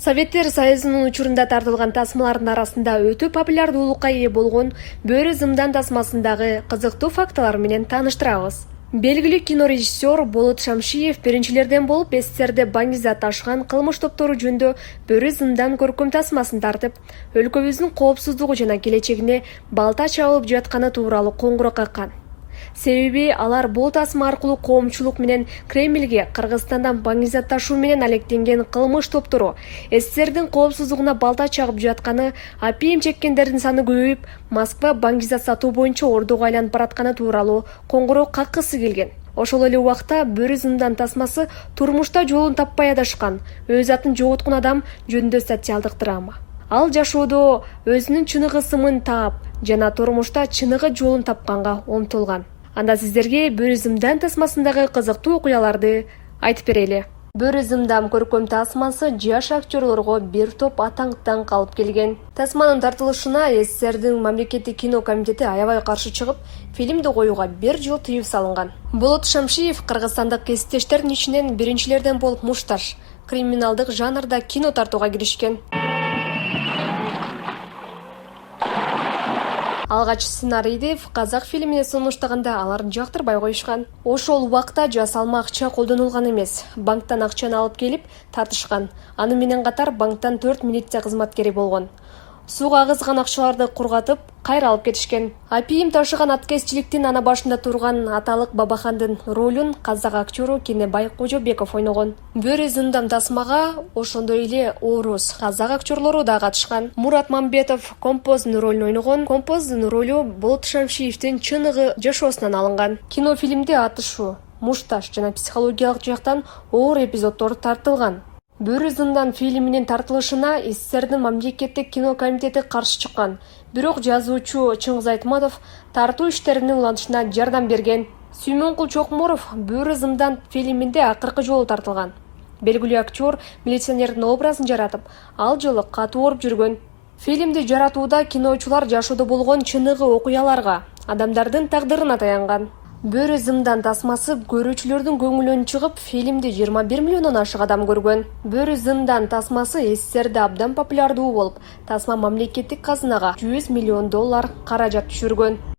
Советтер Союзунун учурунда тартылган тасмалардын арасында өтө популярдуулукка ээ болгон Бөрү зымдан тасмасындагы кызыктуу фактылар менен тааныштырабыз. Белгилүү кинорежиссер Болот Шамшиев биринчилерден болуп СССРде баңгизат ташыган кылмыш топтору жөнүндө Бөрү зымдан көркөм тасмасын тартып, өлкөбүздүн коопсуздугу жана келечегине балта чабылып жатканы тууралуу коңгуроо каккан. Себеби алар бул тасма аркылуу коомчулук менен Кремльге Кыргызстандан баңгизат ташуу менен алектенген кылмыш топтору СССРдин коопсуздугуна балта чагып жатканы, апийим чеккендердин саны көбөйүп, Москва баңгизат сатуу боюнча ордого айланып баратканы тууралуу коңгуроо каккысы келген. Ошол эле убакта Бөрү зымдан тасмасы турмушта жолун таппай адашкан, өз атын жоготкон адам жөнүндө социалдык драма. Ал жашоодо өзүнүн чыныгы сымын таап жана турмушта чыныгы жолун тапканга умтулган. Анда сиздерге Бөрү зымдан тасмасындагы кызыктуу окуяларды айтып берели. Бөрү зымдан көркөм тасмасы жаш актерлорго бир топ атаңктан калып келген. Тасманын тартылышына СССРдин мамлекеттик кино комитети аябай каршы чыгып, фильмди коюуга 1 жыл тыюу салынган. Болот Шамшиев кыргызстандык кесиптештердин ичинен биринчилерден болуп мушташ, криминалдык жанрда кино тартууга киришкен. Алгач сценарийди казак фильмине сунуштаганда алар жактырбай коюшкан. Ошол убакта жасалма акча колдонулган эмес. Банктан акчаны алып келип тартышкан. Аны менен катар банктан 4 милиция кызматкери болгон. Сууга агызган акчаларды кургатып, кайра алып кетишкен. Апийим ташыган аткезчиликтин ана башында турган аталык Бабахандын ролун казак актеру Кенебай Кожобеков ойногон. Бөрү зымдан тасмага ошондой эле орус, казак актерлору да катышкан. Мурат Мамбетов Композдун ролун ойногон. Композдун ролу Болот Шамшиевдин чыныгы жашоосунан алынган. Кинофильмде атышуу, мушташ жана психологиялык жактан оор эпизоддор тартылган. Бөрү зымдан фильминин тартылышына СССРдин мамлекеттик кино комитети каршы чыккан. Бирок жазуучу Чыңгыз Айтматов тартуу иштеринин уланышына жардам берген. Сүймөнкул Чокморов Бөрү зымдан фильминде акыркы жолу тартылган. Белгилүү актер милиционердин образын жаратып, ал жылы катуу ооруп жүргөн. Фильмди жаратууда киночулар жашоодо болгон чыныгы окуяларга, адамдардын тагдырына таянган. Бөрү зымдан тасмасы көрүүчүлөрдүн көңүлүнөн чыгып, фильмди 21 миллиондон ашык адам көргөн. Бөрү зымдан тасмасы СССРде абдан популярдуу болуп, тасма мамлекеттик казынага $100 миллион каражат түшүргөн.